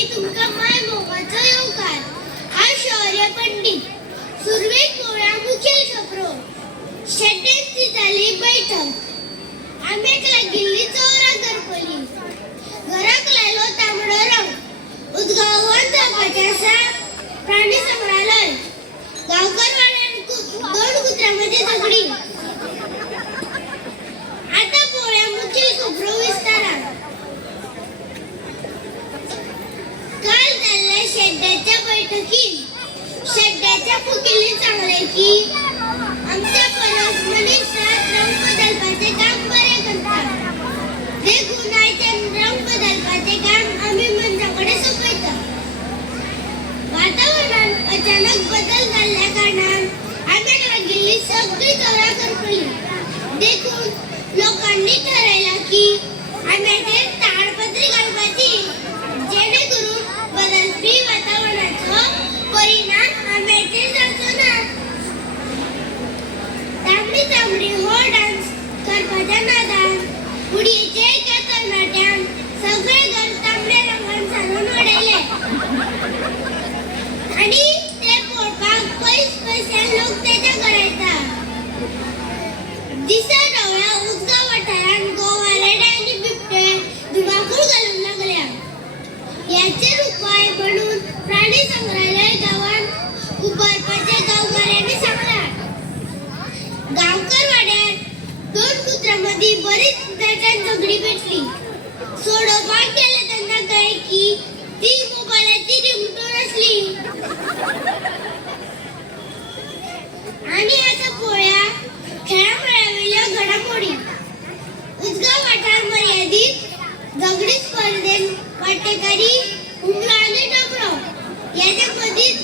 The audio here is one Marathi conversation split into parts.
मी तुमका माय मोगाचो येवकार हा शौर्य पंडित. सुरवेक पोळ्या मुखेल खबरो शेड्डेंची जाली बैठक. आंब्याक लागिल्ली चौरा करपली घराक लायलो तांबडो रंग. उदगावण जावपाचें आसा प्राणी संग्रहालय. गांवकर वाड्यान दोन कुत्र्यां मदीं झगडी आता पोळ्या मुखेल खबरो विस्तारान काल जाल्ल्या शेड्ड्याच्या बैठकीत शेड्ड्याच्या फुकिल्ली सांगले की आमच्या परस मनीस रात रंग बदलपाचे काम बरे करतात. देखून आयचे रंग बदलपाचे काम आम्ही मंचाकडे सोपयता वातावरणात अचानक बदल जाल्ल्या कारणान आम्ही लागिल्ली सगळी चोरा करपली म्हणून प्राणी संग्रहालय गावात गावकर गांवकऱ्यांनी सांगला. गावकर वाड्यात दोन कुत्र्यामध्ये बरीच नेटान झगडी भेटली. सोडोवपाक केले त्यांना कळे की ती मोबाईलाची रिंगटोन असली. आणि आता पोळ्या खेळामेळावेल्या घडामोडी. उजगाव वाठार मर्यादित झगडी स्पर्धेत वाटेकरी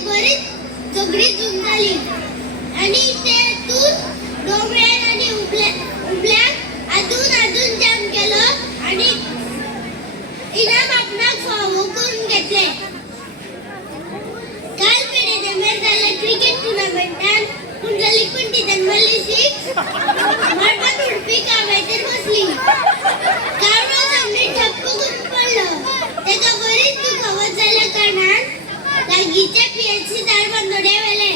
बरीच झगडी झूम झाली. आणि त्यातून डोंगऱ्यान आणि उबल्या उबल्याक अजून अजून जाम केलं आणि इनाम आपणाक फावो करून घेतले. काल पेडे डेमेर झाल्या क्रिकेट टुर्नामेंटान कुंडलिक पंडितान जन्मली सिक्स গিতে পেয়েছি তার বন্ধুরে বেলে